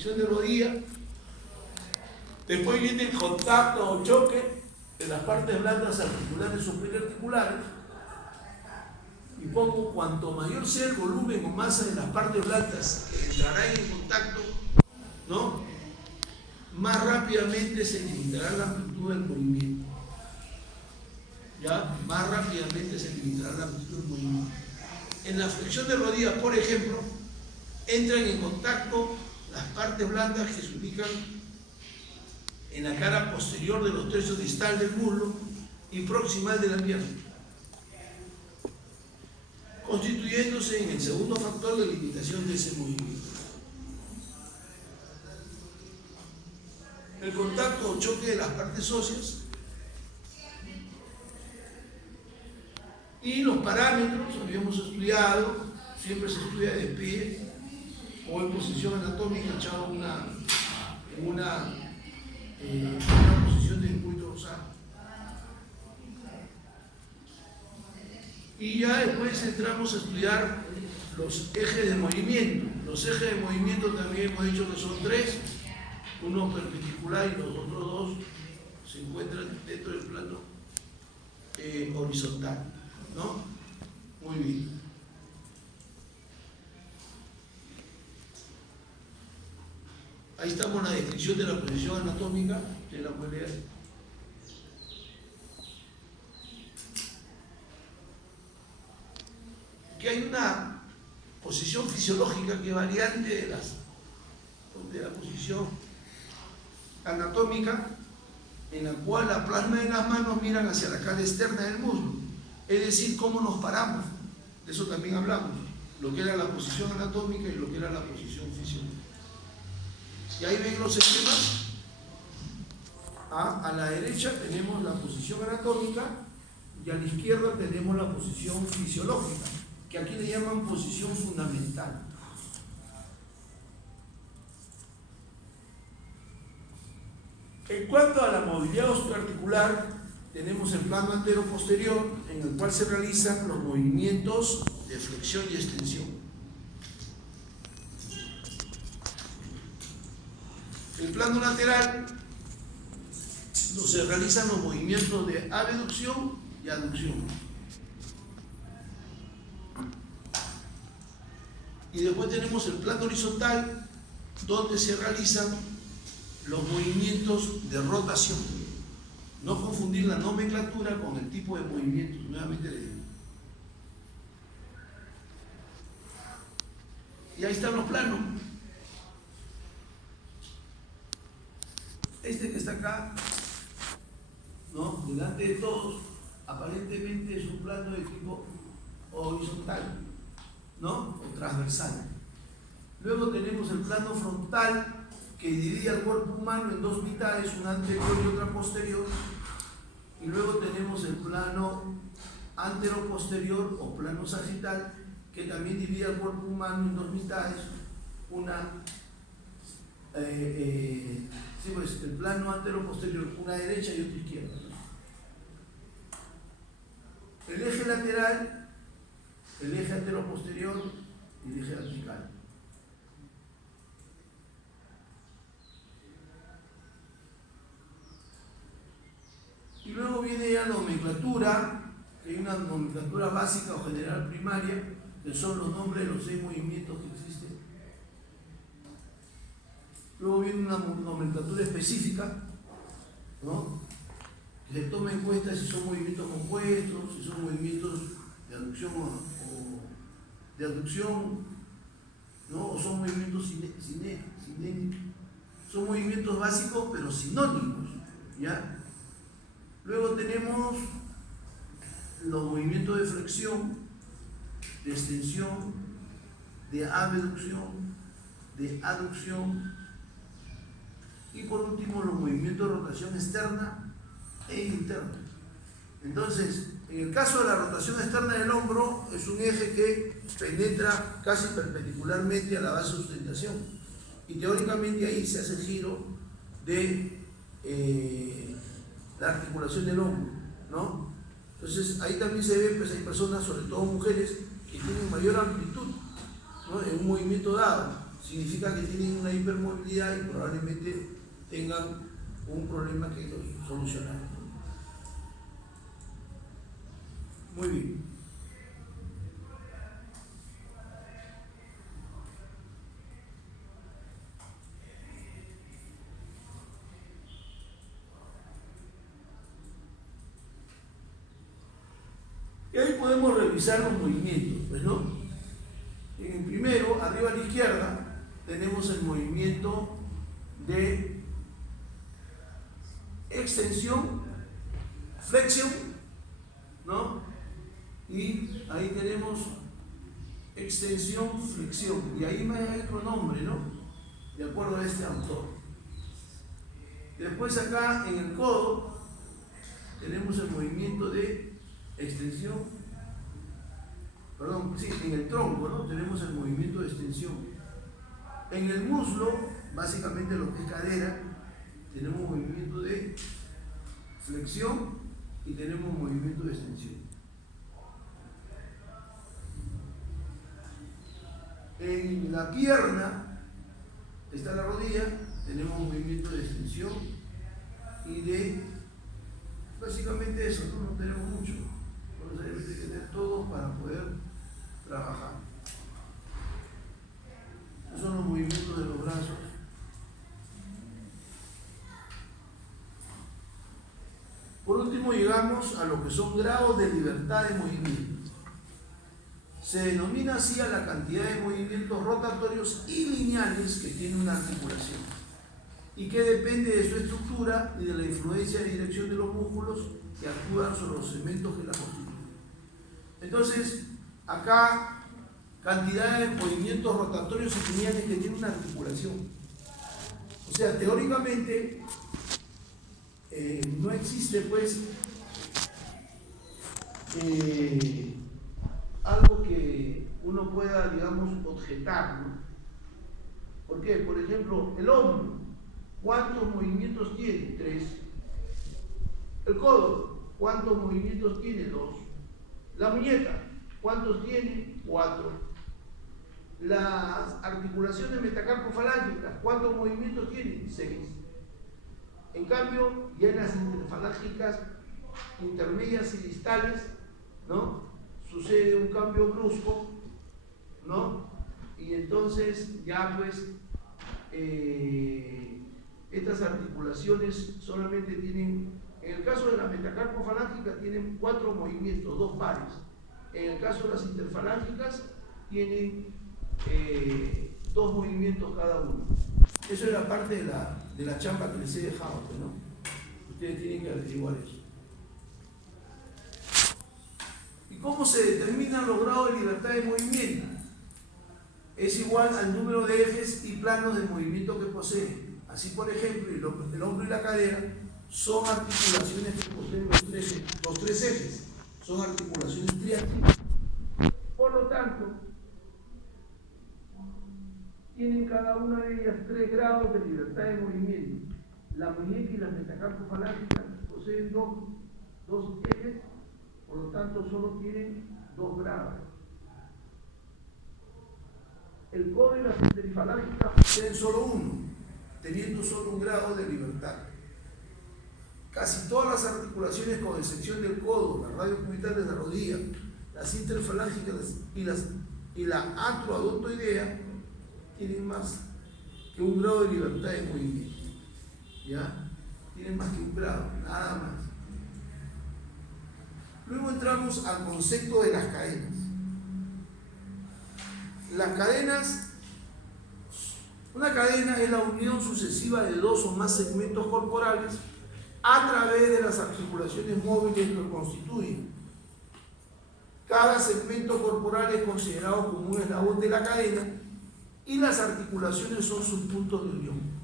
flexión de rodilla. Después viene el contacto o choque de las partes blandas articulares o periarticulares. Y pongo cuanto mayor sea el volumen o masa de las partes blandas que entrará en contacto, ¿no?, más rápidamente se limitará la amplitud del movimiento. ¿Ya? Más rápidamente se limitará la amplitud del movimiento. En la flexión de rodillas, por ejemplo, entran en contacto las partes blandas que se ubican en la cara posterior de los tercios distal del muslo y proximal de la pierna, constituyéndose en el segundo factor de limitación de ese movimiento. El contacto o choque de las partes óseas y los parámetros habíamos estudiado, siempre se estudia de pie o en posición anatómica, echado una posición de circuito dorsal. Y ya después entramos a estudiar los ejes de movimiento. Los ejes de movimiento también hemos dicho que son tres, uno perpendicular y los otros dos se encuentran dentro del plano horizontal, ¿no? Muy bien. Ahí estamos en la descripción de la posición anatómica de la muelea. Que hay una posición fisiológica que es variante de la posición anatómica, en la cual la palma de las manos miran hacia la cara externa del muslo, es decir, cómo nos paramos. De eso también hablamos, lo que era la posición anatómica y lo que era la posición fisiológica. Y ahí ven los esquemas. A la derecha tenemos la posición anatómica y a la izquierda tenemos la posición fisiológica, que aquí le llaman posición fundamental. En cuanto a la movilidad osteoarticular, tenemos el plano antero-posterior, en el cual se realizan los movimientos de flexión y extensión. El plano lateral, donde se realizan los movimientos de abducción y aducción. Y después tenemos el plano horizontal, donde se realizan los movimientos de rotación. No confundir la nomenclatura con el tipo de movimientos. Nuevamente les digo. Y ahí están los planos. Este que está acá, ¿no?, delante de todos, aparentemente es un plano de tipo horizontal, ¿no?, o transversal. Luego tenemos el plano frontal, que divide al cuerpo humano en dos mitades, una anterior y otra posterior. Y luego tenemos el plano antero-posterior o plano sagital, que también divide al cuerpo humano en dos mitades, el plano antero-posterior, una derecha y otra izquierda. El eje lateral, el eje antero-posterior y el eje vertical. Y luego viene ya la nomenclatura, que hay una nomenclatura básica o general primaria, que son los nombres de los 6 movimientos que existen. Luego viene una nomenclatura específica, ¿no?, que se toma en cuenta si son movimientos compuestos, si son movimientos de aducción de aducción, ¿no?, o son movimientos cinéticos. Son movimientos básicos pero sinónimos, ¿ya? Luego tenemos los movimientos de flexión, de extensión, de abducción, de aducción y por último los movimientos de rotación externa e interna. Entonces, en el caso de la rotación externa del hombro, es un eje que penetra casi perpendicularmente a la base de sustentación y teóricamente ahí se hace el giro de la articulación del hombro, ¿no? Entonces ahí también se ve, pues hay personas, sobre todo mujeres, que tienen mayor amplitud, ¿no?, en un movimiento dado. significa que tienen una hipermovilidad y probablemente tengan un problema que solucionar. Muy bien. Y ahí podemos revisar los movimientos, pues, ¿no? En el primero, arriba a la izquierda, tenemos el movimiento de extensión, flexión, ¿no? Y ahí tenemos extensión, flexión, y ahí me hay otro nombre, ¿no? De acuerdo a este autor. Después acá en el codo tenemos el movimiento de extensión, perdón, sí, en el tronco, ¿no? Tenemos el movimiento de extensión. En el muslo, básicamente lo que es cadera, tenemos movimiento de flexión y tenemos movimiento de extensión. En la pierna, está la rodilla, tenemos movimiento de extensión y de, básicamente eso, no tenemos mucho. Hay que tener todo para poder trabajar. Esos son los movimientos de los brazos. Por último, llegamos a lo que son grados de libertad de movimiento. Se denomina así a la cantidad de movimientos rotatorios y lineales que tiene una articulación y que depende de su estructura y de la influencia y dirección de los músculos que actúan sobre los segmentos que la constituyen. Entonces, acá, cantidad de movimientos rotatorios y lineales que tiene una articulación. O sea, teóricamente, no existe, pues, algo que uno pueda, digamos, objetar, ¿no? ¿Por qué? Por ejemplo, el hombro, ¿cuántos movimientos tiene? 3. El codo, ¿cuántos movimientos tiene? 2. La muñeca, ¿cuántos tiene? 4. Las articulaciones metacarpofalángicas, ¿cuántos movimientos tienen? 6. En cambio, ya en las interfalángicas intermedias y distales, ¿no? Sucede un cambio brusco, ¿no? Y entonces ya pues estas articulaciones solamente tienen, en el caso de la metacarpofalángica tienen 4 movimientos, 2 pares. En el caso de las interfalángicas tienen 2 movimientos cada uno. Eso era parte de la chamba que les he dejado, ¿no? Ustedes tienen que averiguar eso. ¿Y cómo se determinan los grados de libertad de movimiento? Es igual al número de ejes y planos de movimiento que posee. Así, por ejemplo, el hombro y la cadera son articulaciones que poseen los tres ejes. Son articulaciones triácticas. Por lo tanto, tienen cada una de ellas 3 grados de libertad de movimiento. La muñeca y la metacarpofalángicas poseen dos ejes, por lo tanto solo tienen 2 grados. El codo y las interfalángicas poseen solo 1, teniendo solo 1 grado de libertad. Casi todas las articulaciones, con excepción del codo, la radiocubital de la rodilla, las interfalángicas y la antroadontoidea, tienen más que 1 grado de libertad de movimiento. ¿Ya? Tienen más que 1 grado, nada más. Luego entramos al concepto de las cadenas. Las cadenas, una cadena es la unión sucesiva de 2 o más segmentos corporales a través de las articulaciones móviles que lo constituyen. Cada segmento corporal es considerado como un eslabón de la cadena y las articulaciones son sus puntos de unión.